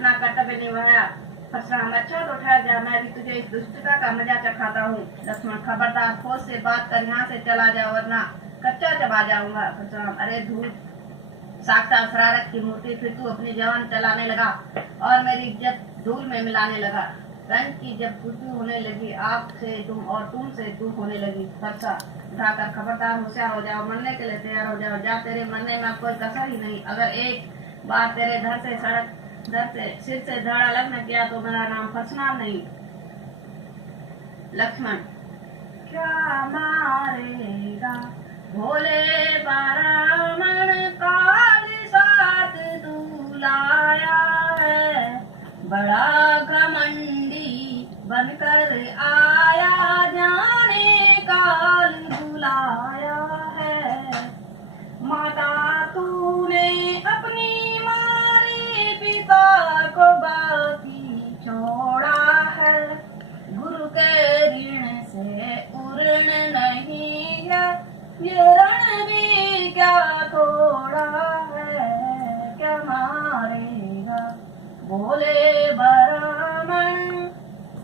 अपना कर्तव्य निभाया। परशुराम अच्छा तो ठहर जा, मैं भी तुझे इस दुष्टता का मजा चखाता हूँ। लक्ष्मण खबरदार होश से बात कर, यहाँ से चला जा वरना कच्चा चबा जाऊंगा। परशुराम अरे धूल, साक्षात शरारत की मूर्ति, फिर तू अपनी जवान चलाने लगा और मेरी इज्जत धूल में मिलाने लगा। रंग की जब खुशबू होने लगी, आप से तुम और तुम से तू होने लगी। फरसा उठाकर खबरदार होशियार हो जाओ, मरने के लिए तैयार हो जाओ। जा, तेरे मरने में कोई कसर ही नहीं। अगर एक बार तेरे धड़ से सिर से धड़ा लग न गया तो मेरा नाम परशुराम नहीं। लक्ष्मण क्या मारेगा भोले ब्राह्मण, काल साथ तू लाया है। बड़ा घमंडी बनकर आया, जाने काल बुलाया है। माता तूने अपनी मारे, पिता को बाकी छोड़ा है। गुरु के ऋण से उर्ण नहीं है, ये रणवीर क्या थोड़ा है। क्या मारेगा बोले ब्राह्मण।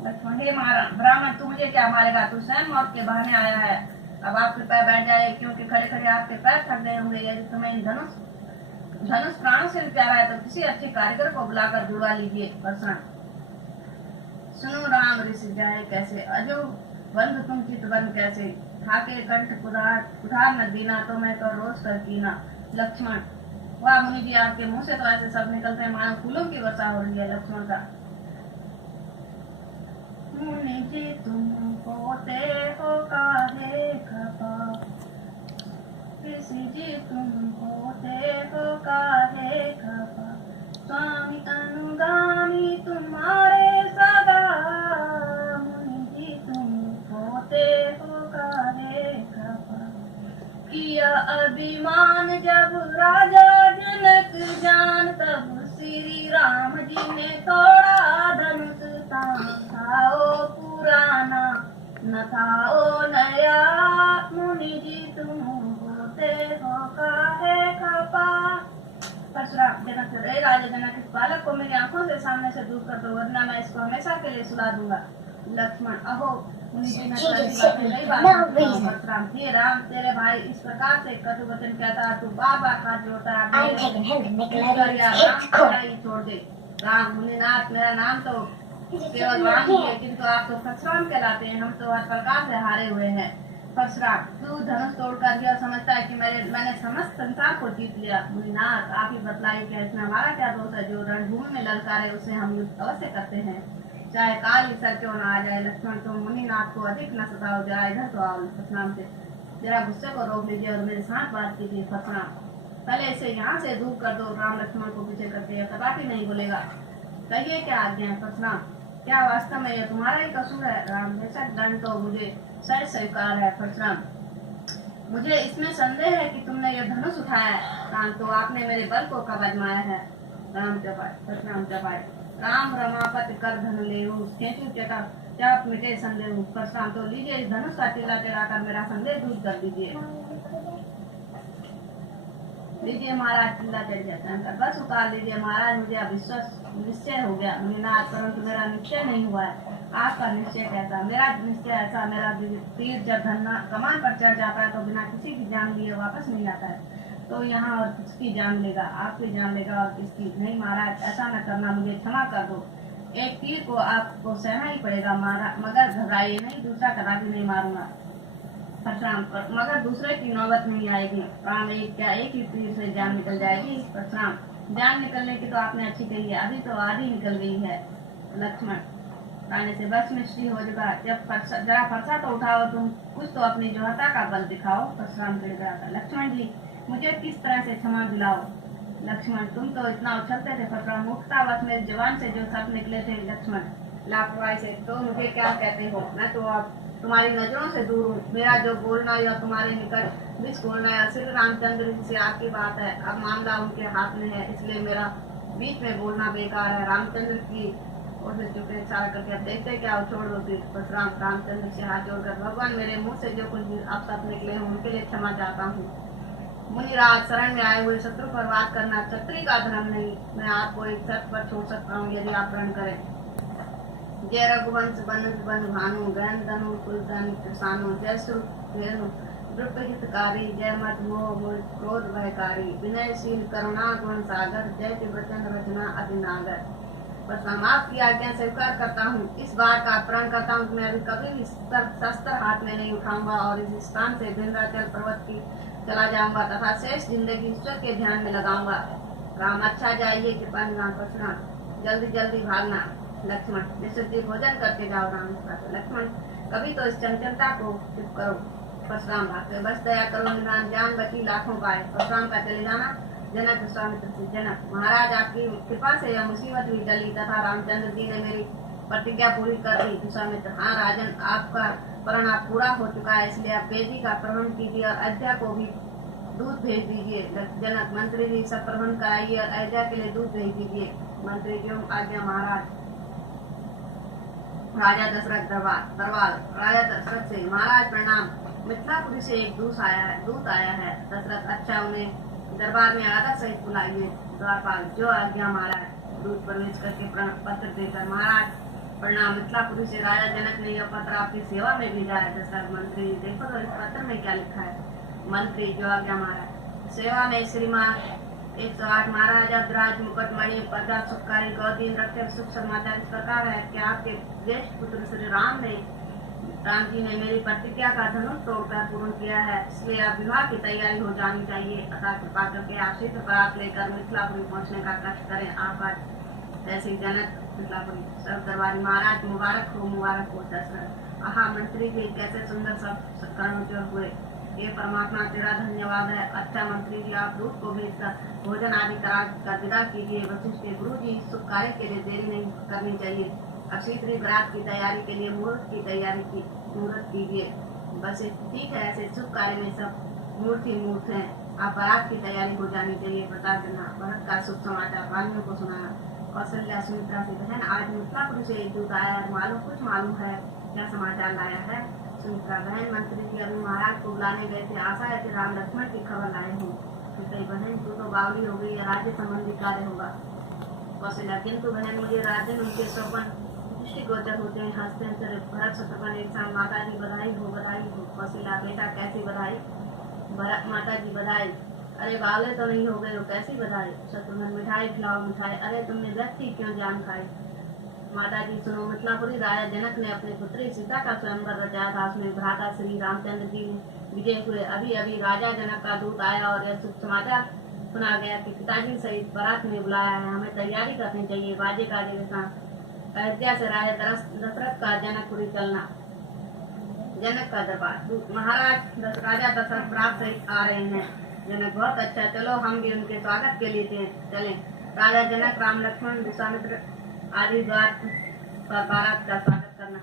लक्ष्मण हे ब्राह्मण, तू मुझे क्या मारेगा? तू स्वयं मौत के बहाने आया है। अब आप कृपया बैठ जाए, क्योंकि खड़े खड़े आपके पैर थक गए होंगे। यदि तुम्हें धनुष प्राणों से भी प्यारा है तो किसी अच्छे कारीगर को बुलाकर जुड़वा लीजिए। परशुराम सुनो राम ऋषि जाए कैसे, अजो बंधु तुम चित बन कैसे। ठाके कंठ उधार न दीना, तो मैं तो रोज कर कीना। लक्ष्मण वाह मुनि जी, आपके मुंह से तो ऐसे सब निकलते हैं मानो फूलों की वर्षा हो रही है। लक्ष्मण का मुनि जी तुम होते हो काहे खपा, ऋषि जी तुम होते हो काहे खपा। स्वामी अनुगामी तुम्हारे सदा, मुनि जी तुम होते हो काहे खपा। किया अभिमान जब राजा जनक जान, तब श्री राम जी ने तोड़ा धनुष तान। था ओ पुराना न था ओ नया, मुनि जी तुम होते हो काहे खपा। परशुराम जनक रे राजा जनक, इस बालक को मेरी आंखों से सामने से दूर कर दो, वरना मैं इसको हमेशा के लिए सुला दूंगा। लक्ष्मण अहो मुनि जी ने नहीं बात। परशुराम हे राम, तेरे भाई इस प्रकार से कटु वचन कहता, तू बार बार हाथ जोड़ता है। छोड़ दे राम। मुनिनाथ मेरा नाम तो केवल राम ही है, किंतु आप तो परशुराम कहलाते हैं। हम तो हर प्रकार से हारे हुए हैं। परशुराम तू धनुष तोड़कर यह समझता है कि मैंने समस्त संसार को जीत लिया। मुनिनाथ आप ही बतलाइए कि इसमें हमारा क्या दोष है? जो रणभूमि में ललकारे उसे हम युद्ध अवश्य करते हैं, चाहे काल ही सर क्यों न आ जाए। लक्ष्मण तुम मुनिनाथ को अधिक न सताओ, जरा इधर तो आओ। परशुराम से जरा गुस्से को रोक लीजिए और मेरे साथ बात कीजिए। परशुराम पहले इसे यहाँ से दूर कर दो। राम लक्ष्मण को पीछे करके कदापि नहीं बोलेगा। कहिए क्या आज्ञा है परशुराम? क्या वास्तव में यह तुम्हारा ही कसूर है? राम बेशक दंड तो मुझे सही स्वीकार है। परशुराम मुझे इसमें संदेह है कि तुमने यह धनुष उठाया है। राम तो आपने मेरे बल को कब आजमाया है? राम चपाए परशुराम चपाए। राम रमापति कर धन लेहु, खेचू चटा चाप मिटे संदेह। परशुराम तो लीजिए इस धनुष का टीला चढ़ाकर मेरा संदेह दूर कर दीजिए। लीजिए महाराज, टीला चढ़ जाता है, बस उतार लीजिए महाराज। मुझे अविश्वास निश्चय हो गया मुनिनाथ, परंतु मेरा निश्चय नहीं हुआ है। आपका निश्चय कैसा? मेरा निश्चय ऐसा, मेरा तीर जब कमान पर चढ़ जाता है तो बिना किसी की जान लिए वापस नहीं आता है। तो यहाँ और किसकी जान लेगा? आपकी जान लेगा और किसकी नहीं। महाराज ऐसा न करना, मुझे क्षमा कर दो। एक तीर को आपको सहना ही पड़ेगा मगर घबराइए नहीं, दूसरा कदापि नहीं मारूंगा। परशुराम मगर दूसरे की नौबत नहीं आएगी। प्राण एक ही तीर से जान निकल जाएगी। परशुराम जान निकलने की तो आपने अच्छी कही है, अभी तो आधी निकल गई है। लक्ष्मण प्राणी से बस में श्री हो जाएगा। जब जरा फरसा तो उठाओ, तुम कुछ तो अपनी जोहता का बल दिखाओ। परशुराम गिड़गिड़ाता, लक्ष्मण जी मुझे किस तरह से क्षमा दिलाओ। लक्ष्मण तुम तो इतना उछलते थे परशुराम, मुक्तावश मेरी जवान से जो शब्द निकले थे लक्ष्मण लापरवाही से, तो मुझे क्या कहते हो? मैं तो अब तुम्हारी नजरों से दूर हूँ। मेरा जो बोलना या तुम्हारे निकट बीच बोलना या श्री रामचंद्र जी से आपकी बात है। अब मामला उनके हाथ में है, इसलिए मेरा बीच में बोलना बेकार है। रामचंद्र की ओर से चुपे इशारा करके अब देखते क्या छोड़ दो। परशुराम रामचंद्र से हाथ जोड़कर, भगवान मेरे मुंह से जो कुछ अपशब्द निकले हैं उनके लिए क्षमा चाहता हूँ। मुनिराज, शरण में आए हुए शत्रु पर वार करना क्षत्रिय का धर्म नहीं। मैं आपको एक शर्त पर छोड़ सकता हूँ, यदि आप प्रण करें। जय रघुवंश बन भानु, गहन धनु कुल धन किसानु, जय सुरेनु द्रुप हितकारी, जय मद मोह मूढ़ क्रोध भयकारी, विनयशील करुणा गुण सागर, जय वचन रचना अभिनागर। बस आपकी आज्ञा स्वीकार करता हूँ, इस बार का प्रण करता हूँ कि मैं अभी कभी भी शस्त्र हाथ में नहीं उठाऊंगा और इस स्थान से विंध्याचल पर्वत की चला जाऊंगा तथा शेष जिंदगी ईश्वर के ध्यान में लगाऊंगा। राम, अच्छा जाइए, कृपानिधान परशुराम। जल्दी जल्दी भागना लक्ष्मण, निश्चित भोजन करके जाओ। राम, लक्ष्मण कभी तो इस चंचलता को चुप करो। परशुराम भागते, बस दया करो निदान, जान बची लाखों पाए। परशुराम का चले जाना। जनक विश्वामित्र से, जनक महाराज, आपकी कृपा से यह मुसीबत भी टली तथा रामचंद्र जी ने मेरी प्रतिज्ञा पूरी कर दी। विश्वामित्र, हाँ राजन, आपका प्रण आप पूरा हो चुका है, इसलिए आप बेटी का प्रबंध कीजिए और अयोध्या को भी दूध भेज दीजिए। जनक, मंत्री जी सब प्रबंध कराइए और अयोध्या के लिए दूध भेज दीजिए। मंत्री जी, आज्ञा महाराज। राजा दशरथ दरबार राजा दशरथ से, महाराज प्रणाम। मिथिलापुरी से एक दूत आया है। दशरथ, अच्छा, उन्हें दरबार में आदर सहित बुलाइए। द्वारपाल, जो आज्ञा महाराज। दूत प्रवेश करके पत्र देकर, महाराज प्रणाम, मिथिलापुरी से राजा जनक ने यह पत्र आपकी सेवा में भेजा है। दशरथ, मंत्री, देखो तो इस पत्र में क्या लिखा है। मंत्री, जो आज्ञा महाराज। सेवा में श्रीमान 108 महाराजा द्राज मुकुटमणि प्रजा सुखकारी गौदीन रखे। सुख समाचार इस प्रकार है कि आपके ज्येष्ठ पुत्र श्री राम जी ने मेरी प्रतिज्ञा का धनुष तोड़कर पूर्ण किया है, इसलिए अब विवाह की तैयारी हो जानी चाहिए। अतः कृपा करके आप शीघ्र बरात लेकर मिथिलापुरी पहुंचने का कष्ट करें। आप आज ऐसे जनक मिथिलापुरी सब दरबारी, महाराज मुबारक हो दशरथ। आहा मंत्री जी, कैसे सुंदर सब कर्णोच्चर हुए। ये परमात्मा तेरा धन्यवाद है। अच्छा मंत्री जी, आप दूध को भेजकर भोजन आदि करा कर विदा कीजिए। वशिष्ठ के गुरु जी, शुभ कार्य के लिए देरी नहीं करनी चाहिए। अब शीघ्र बरात की तैयारी के लिए मुहूर्त कीजिए। बस ठीक है, ऐसे शुभ कार्य में सब मूर्त हैं। आप बारात की तैयारी हो जानी चाहिए। बता देना। भरत का शुभ समाचार वालियों को सुनाया। कौशल्या सुमित्रा से, बहन, आज मिथिलापुर से एक दूत आया है, कुछ मालूम है, क्या समाचार लाया है। सुमित्रा, बहन, मंत्री जी अभी महाराज को बुलाने गए थे, आशा है कि राम लक्ष्मण की खबर लाए हूँ। बहन, तू तो बावली हो गई, राज्य संबंधी कार्य होगा। कौशल्या, किंतु बहन, मुझे राज्य उनके सौपन गोचर होते हैं। हस्तांतर भरत शत्रुघ्न एक साथ। माता जी बधाई हो, बधाई हो। कौशल्या, बेटा कैसी बधाई। भरत, माता जी बधाई। अरे बावले तो नहीं हो गए हो, कैसी बधाई। शत्रुघ्न, मिठाई खिलाओ मिठाई। अरे तुमने व्यक्ति क्यों जान खाई। माता जी सुनो, मिथिलापुरी राजा जनक ने अपनी पुत्री सीता का स्वयंवर रचाया था, उसमें भ्राता श्री रामचंद्र जी विजय हुए। अभी अभी राजा जनक का दूत आया और यह शुभ समाचार सुना गया कि पिताजी सहित बारात में बुलाया है। हमें तैयारी करनी चाहिए। बाजे गाजे के साथ अयोध्या से राजा दशरथ का जनकपुरी चलना। जनक का दरबार, महाराज राजा दशरथ प्राप्त सहित आ रहे हैं। जनक, बहुत अच्छा, चलो हम भी उनके स्वागत के लिए चलें। राजा जनक, राम लक्ष्मण विश्वामित्र आदि द्वार पर बारात का स्वागत करना।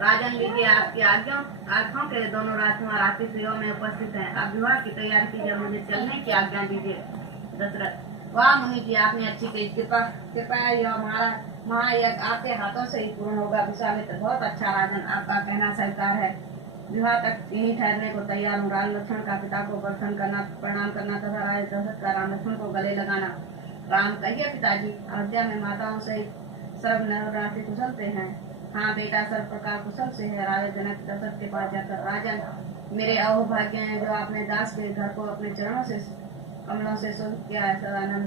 राजन, लीजिए आपकी आज्ञाओं के लिए दोनों राजकुमार आपकी सेवा में उपस्थित हैं। अब विवाह की तैयारी कीजिए, मुझे चलने की आज्ञा दीजिए। दशरथ, वाह मुनि जी, आपने अच्छी कही। कृपया यह हमारा महायज्ञ आपके हाथों से ही पूर्ण होगा। विश्वामित्र, बहुत अच्छा राजन, आपका कहना स्वीकार है। विवाह तक यही ठहरने को तैयार हूँ। राम लक्ष्मण का पिता को प्रणाम करना तथा राजा दशरथ का राम लक्ष्मण को गले लगाना। राम, कहिए पिताजी, अयोध्या में माताओं से सर्व नवरात्रि कुशल से हैं। हाँ बेटा, सर्व प्रकार कुशल से है। राजा जनक दशरथ के पास जाकर, राजन, मेरे अहोभाग्य हैं जो आपने दास के घर को अपने चरणों से कमलों से शुद्ध किया है। सदानंद